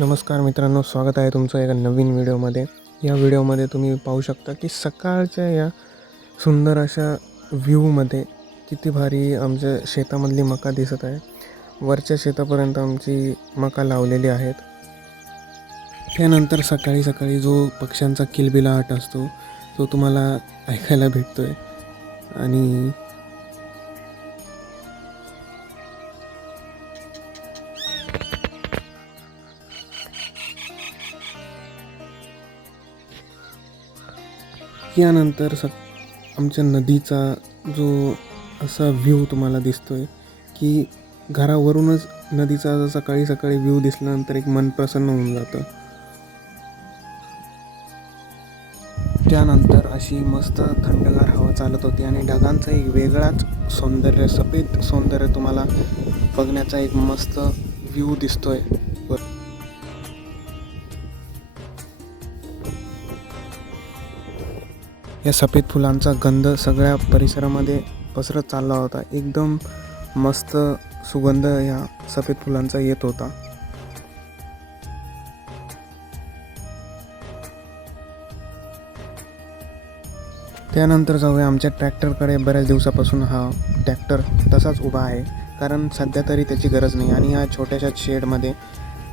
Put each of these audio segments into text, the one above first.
नमस्कार मित्रांनो, स्वागत आहे तुमचं एका नवीन व्हिडिओमध्ये. या व्हिडिओमध्ये तुम्ही पाहू शकता की सकाळच्या या सुंदर अशा व्ह्यूमध्ये किती भारी आमच्या शेतामधली मका दिसत आहे. वरच्या शेतापर्यंत आमची मका लावलेली आहेत. त्यानंतर सकाळी सकाळी जो पक्ष्यांचा किलबिलाट असतो तो तुम्हाला ऐकायला भेटतो आहे. आणि यानंतर आमच्या नदीचा जो असा व्ह्यू तुम्हाला दिसतो आहे की घरावरूनच नदीचा सकाळी सकाळी व्ह्यू दिसल्यानंतर एक मन प्रसन्न होऊन जातं. त्यानंतर अशी मस्त थंडगार हवा चालत होती आणि ढगांचा एक वेगळाच सौंदर्य, सफेद सौंदर्य तुम्हाला बघण्याचा एक मस्त व्ह्यू दिसतोय. या सफेद फुलांचा गंध सगळ्या परिसरामध्ये पसरत चालला होता. एकदम मस्त सुगंध या सफेद फुलांचा येत होता. त्यानंतर जाऊया आमच्या ट्रॅक्टरकडे. बऱ्याच दिवसापासून हा ट्रॅक्टर तसाच उभा आहे, कारण सध्या तरी त्याची गरज नाही आणि या छोट्याशा शेडमध्ये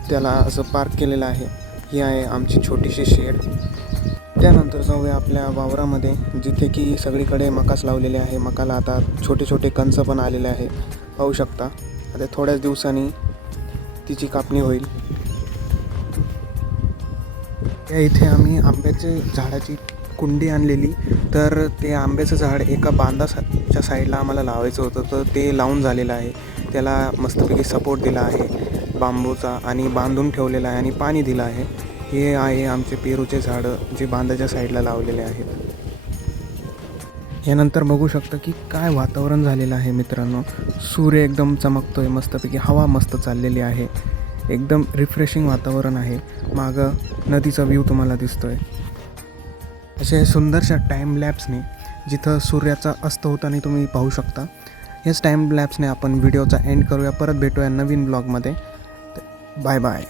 त्याला असं पार्क केलेलं आहे. ही आहे आमची छोटीशी शेड. त्यानंतर जाऊया आपल्या वावरामध्ये, जिथे की सगळीकडे मकाच लावलेले आहे. मकाला आता छोटे छोटे कंच पण आलेले आहे, पाहू शकता. आता थोड्याच दिवसांनी तिची कापणी होईल. त्या इथे आम्ही आंब्याचे झाडाची कुंडी आणलेली, तर ते आंब्याचं झाड एका बांधाच्या साईडला आम्हाला लावायचं होतं, तर ते लावून झालेलं आहे. त्याला मस्तपैकी सपोर्ट दिला आहे बांबूचा आणि बांधून ठेवलेला आहे आणि पाणी दिलं आहे. हे आहे आमचे पेरूचे झाडं, जे बांधाच्या साईडला लावलेले आहेत. यानंतर बघू शकता की काय वातावरण झालेलं आहे मित्रांनो. सूर्य एकदम चमकतोय मस्तपैकी, हवा मस्त चाललेली आहे, एकदम रिफ्रेशिंग वातावरण आहे. मागं नदीचा व्ह्यू तुम्हाला दिसतोय. अशा सुंदरशा टाईम लॅप्सने जिथं सूर्याचा अस्त होताना तुम्ही पाहू शकता. याच टाईम लॅप्सने आपण व्हिडिओचा एंड करूया. परत भेटूया नवीन ब्लॉगमध्ये. Bye bye.